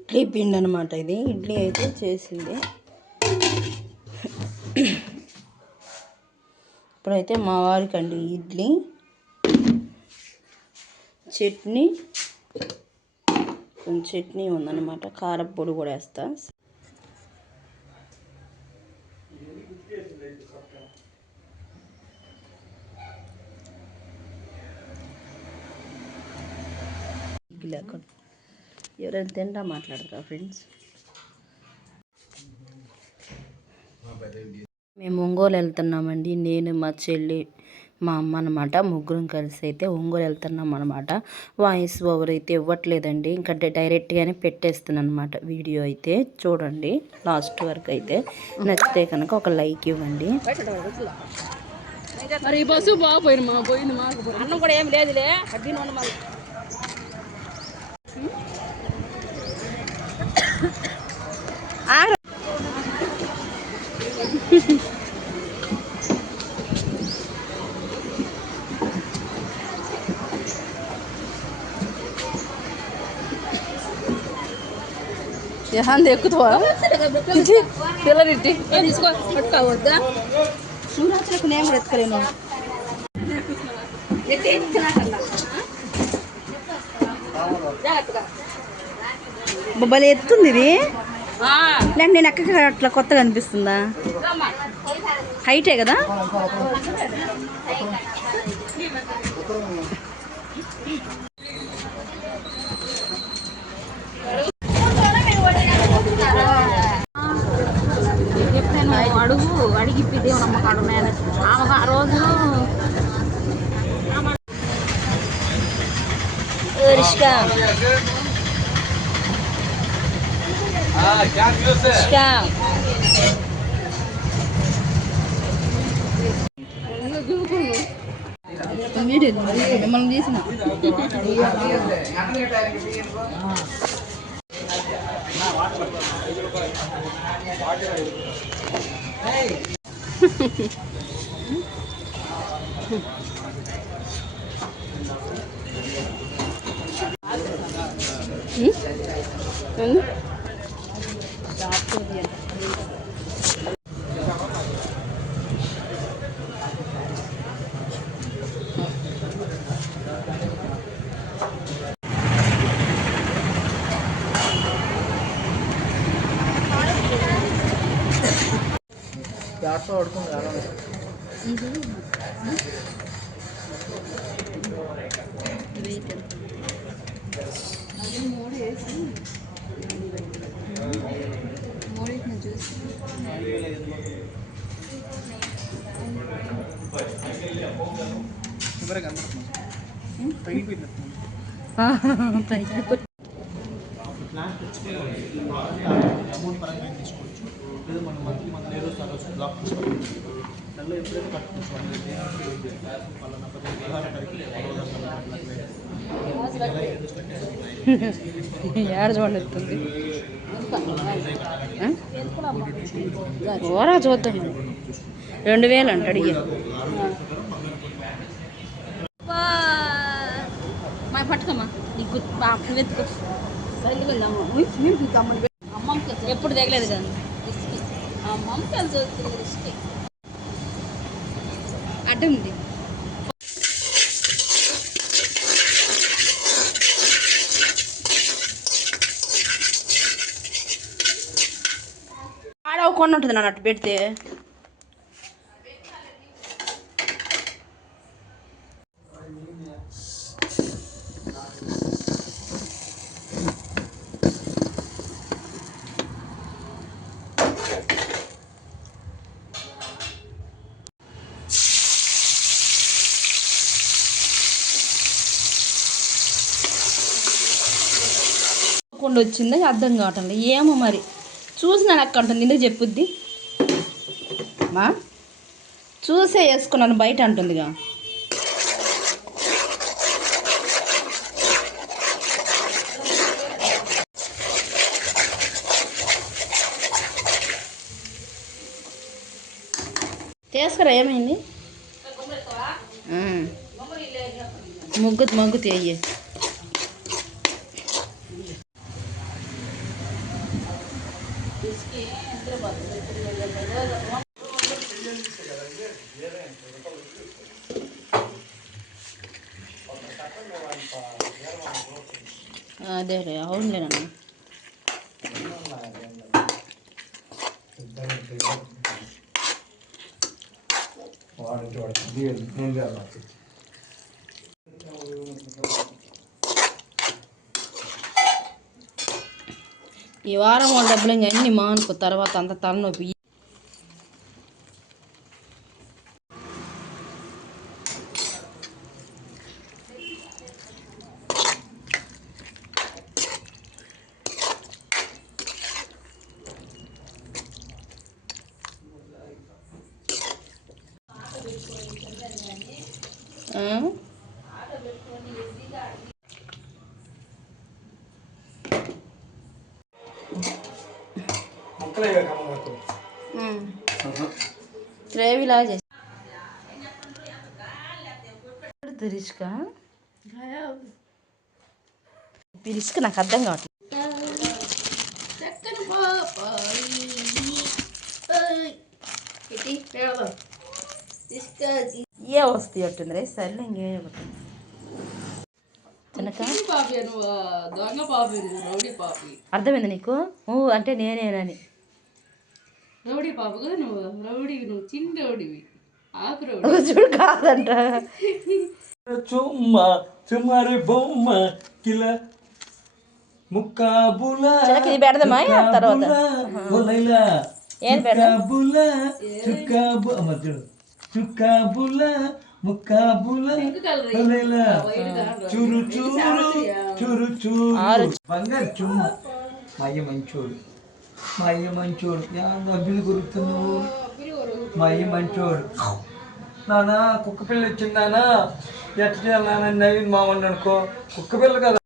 ఇడ్లీ పిండి అనమాట ఇది. ఇడ్లీ అయితే చేసింది. ఇప్పుడైతే మా వారికి అండి ఇడ్లీ. చట్నీ. కొంచెం చట్నీ ఉందన్నమాట. కారపొడి కూడా వేస్తా. లేకుండా ఎవరైనా తింటా మాట్లాడతారా ఫ్రెండ్స్? మేము ఒంగోలు వెళ్తున్నామండి. నేను మా చెల్లి మా అమ్మ అనమాట ముగ్గురం కలిసి అయితే ఒంగోలు వెళ్తున్నాం అనమాట వాయిస్ ఓవర్ అయితే ఇవ్వట్లేదండి. ఇంకా డైరెక్ట్గానే పెట్టేస్తున్నాను అనమాట వీడియో అయితే. చూడండి లాస్ట్ వరకు అయితే. నచ్చితే కనుక ఒక లైక్ ఇవ్వండి. మరి బస్సు బాగుపోయింది మా పోయింది మాకు. అన్నం కూడా ఏం లేదులే. కడ్డీని వండు మళ్ళీ ఏహాంది ఎక్కుతావా పిల్లలిట్టి తీసుకో పట్టుకోవద్దా శివరాత్రికి నేను కూడా ఎత్తుకలేను బొబ్బలు ఎత్తుంది ఇది. లేదంటే నేను ఎక్కడికి అట్లా కొత్తగా అనిపిస్తుందా? హైటే కదా? చెప్పాను అడుగు అడిగి దేవుడు నమ్మకాడు ఉన్నాయని ఆమె ఆ రోజు రిష్కా రిష్కా మిమ్మల్ని తీసిన ಯಾರ್ಸೋ ಹೊಡ್ಕೊಂಡು ಯಾರೋ ನೋಡಿ అమౌంట్ పరంగా తీసుకోవచ్చు? లేదా మనం మంత్లీ మన ఏ రోజు తాగొచ్చు బ్లాక్ తీసుకోవచ్చు. నెలలో ఎప్పుడైనా కట్టుకోవచ్చు పలానా చూడలేదు ఓరా చూద్దాం. రెండు వేలు అంట అడిగి. మా పట్టుకోమ్మా. నీకు వెతుకో ఎప్పుడు తెగలేదు కదా అమ్మమ్మ కలిసి వస్తుంది అడ్డం ఉంది. ఆడవకుండా ఉంటుంది నన్ను అటు పెడితే. వచ్చిందో అర్థం కావటం లేదు. ఏమో మరి. చూసిన అక్క అంటుంది ఎందుకు చెప్పుద్ది. మా? చూసే వేసుకున్నాను బయట అంటుందిగా. తీసుకురా ఏమైంది. ముగ్గు మగ్గు తీయి అదే రే ఈ వారం వాళ్ళ డబ్బులు ఇంకా అన్ని మానుకో తర్వాత అంత తలనొప్పి. గ్రేవీలా చేసి రిస్కా రిస్క్ నాకు అర్థం కావట్లేదు వస్తాయి అట్టుంది రే సర్లే ఇంకే అర్థమైంది నీకు అంటే నేనేనని రౌడీ పాప కదా నువ్వు రౌడీవి నువ్వు చిన్న రౌడీవి ఆకు రౌడీ చూడు కాదంట చుమ్మ చుమ్మారి బొమ్మ కిల ముక్కాబుల ఇది పెడదామా తర్వాత ఏది పెడదాం? చుక్కాబుల చుక్కాబు అమ్మ చూడు చుక్కాబుల ముక్కాబుల ఒలైలా. చూరు చూరు చూరు చూరు ఆరు. బంగారు చుమ్మ మా అయ్య మంచోడు మా అయ్య మంచోడు అబ్బిలు గురుతున్నావు మా అయ్య మంచోడు నానా కుక్క పిల్ల వచ్చిందానా ఎట్లా చేయాలి నాన్న నవీన్ మామూలు అనుకో కుక్క పిల్ల కదా